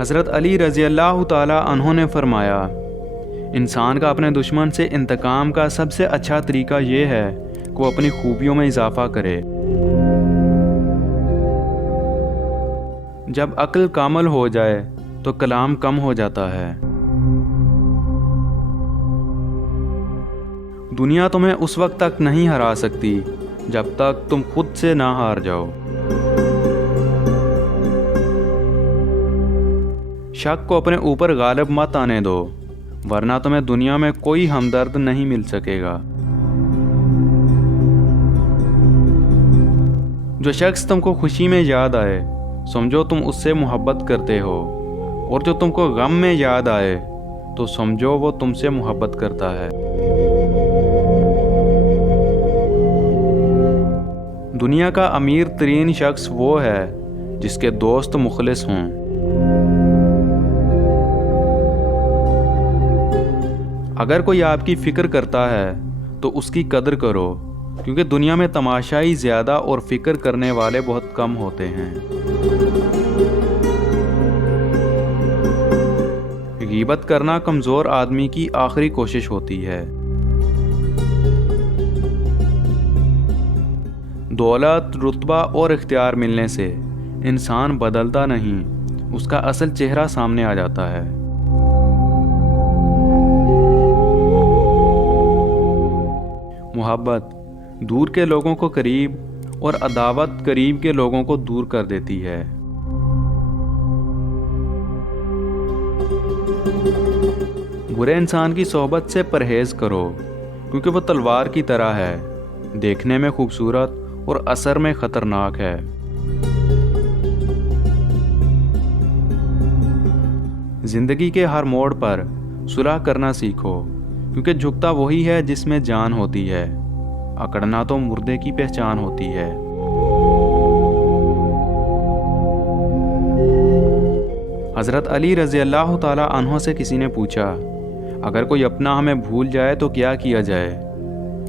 حضرت علی رضی اللہ تعالیٰ عنہ نے فرمایا، انسان کا اپنے دشمن سے انتقام کا سب سے اچھا طریقہ یہ ہے کہ وہ اپنی خوبیوں میں اضافہ کرے۔ جب عقل کامل ہو جائے تو کلام کم ہو جاتا ہے۔ دنیا تمہیں اس وقت تک نہیں ہرا سکتی جب تک تم خود سے نہ ہار جاؤ۔ شک کو اپنے اوپر غالب مت آنے دو، ورنہ تمہیں دنیا میں کوئی ہمدرد نہیں مل سکے گا۔ جو شخص تم کو خوشی میں یاد آئے سمجھو تم اس سے محبت کرتے ہو، اور جو تم کو غم میں یاد آئے تو سمجھو وہ تم سے محبت کرتا ہے۔ دنیا کا امیر ترین شخص وہ ہے جس کے دوست مخلص ہوں۔ اگر کوئی آپ کی فکر کرتا ہے تو اس کی قدر کرو، کیونکہ دنیا میں تماشائی زیادہ اور فکر کرنے والے بہت کم ہوتے ہیں۔ غیبت کرنا کمزور آدمی کی آخری کوشش ہوتی ہے۔ دولت، رتبہ اور اختیار ملنے سے انسان بدلتا نہیں، اس کا اصل چہرہ سامنے آ جاتا ہے۔ محبت دور کے لوگوں کو قریب اور عداوت قریب کے لوگوں کو دور کر دیتی ہے۔ برے انسان کی صحبت سے پرہیز کرو، کیونکہ وہ تلوار کی طرح ہے، دیکھنے میں خوبصورت اور اثر میں خطرناک ہے۔ زندگی کے ہر موڑ پر صلح کرنا سیکھو، کیونکہ جھکتا وہی ہے جس میں جان ہوتی ہے، اکڑنا تو مردے کی پہچان ہوتی ہے۔ حضرت علی رضی اللہ تعالیٰ عنہ سے کسی نے پوچھا، اگر کوئی اپنا ہمیں بھول جائے تو کیا کیا جائے؟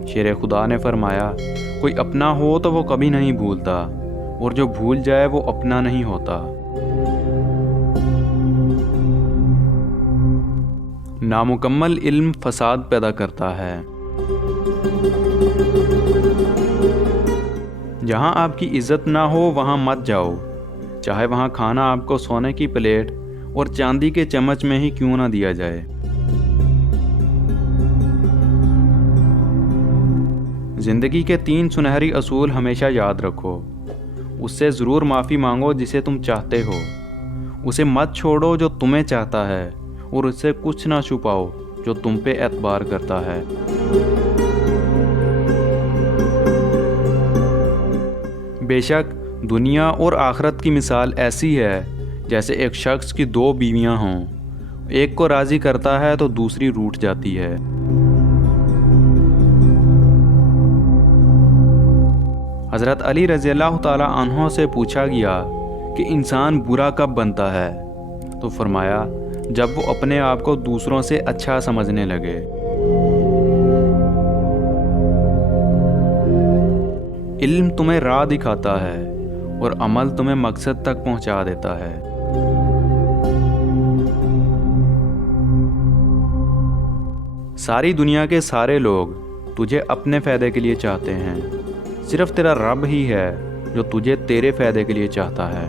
شیر خدا نے فرمایا، کوئی اپنا ہو تو وہ کبھی نہیں بھولتا، اور جو بھول جائے وہ اپنا نہیں ہوتا۔ نامکمل علم فساد پیدا کرتا ہے۔ جہاں آپ کی عزت نہ ہو وہاں مت جاؤ، چاہے وہاں کھانا آپ کو سونے کی پلیٹ اور چاندی کے چمچ میں ہی کیوں نہ دیا جائے۔ زندگی کے 3 سنہری اصول ہمیشہ یاد رکھو۔ اس سے ضرور معافی مانگو جسے تم چاہتے ہو، اسے مت چھوڑو جو تمہیں چاہتا ہے، اور اس سے کچھ نہ چھپاؤ جو تم پہ اعتبار کرتا ہے۔ بے شک دنیا اور آخرت کی مثال ایسی ہے جیسے ایک شخص کی 2 بیویاں ہوں، ایک کو راضی کرتا ہے تو دوسری روٹھ جاتی ہے۔ حضرت علی رضی اللہ تعالیٰ عنہ سے پوچھا گیا کہ انسان برا کب بنتا ہے؟ تو فرمایا، جب وہ اپنے آپ کو دوسروں سے اچھا سمجھنے لگے۔ علم تمہیں راہ دکھاتا ہے اور عمل تمہیں مقصد تک پہنچا دیتا ہے۔ ساری دنیا کے سارے لوگ تجھے اپنے فائدے کے لیے چاہتے ہیں، صرف تیرا رب ہی ہے جو تجھے تیرے فائدے کے لیے چاہتا ہے۔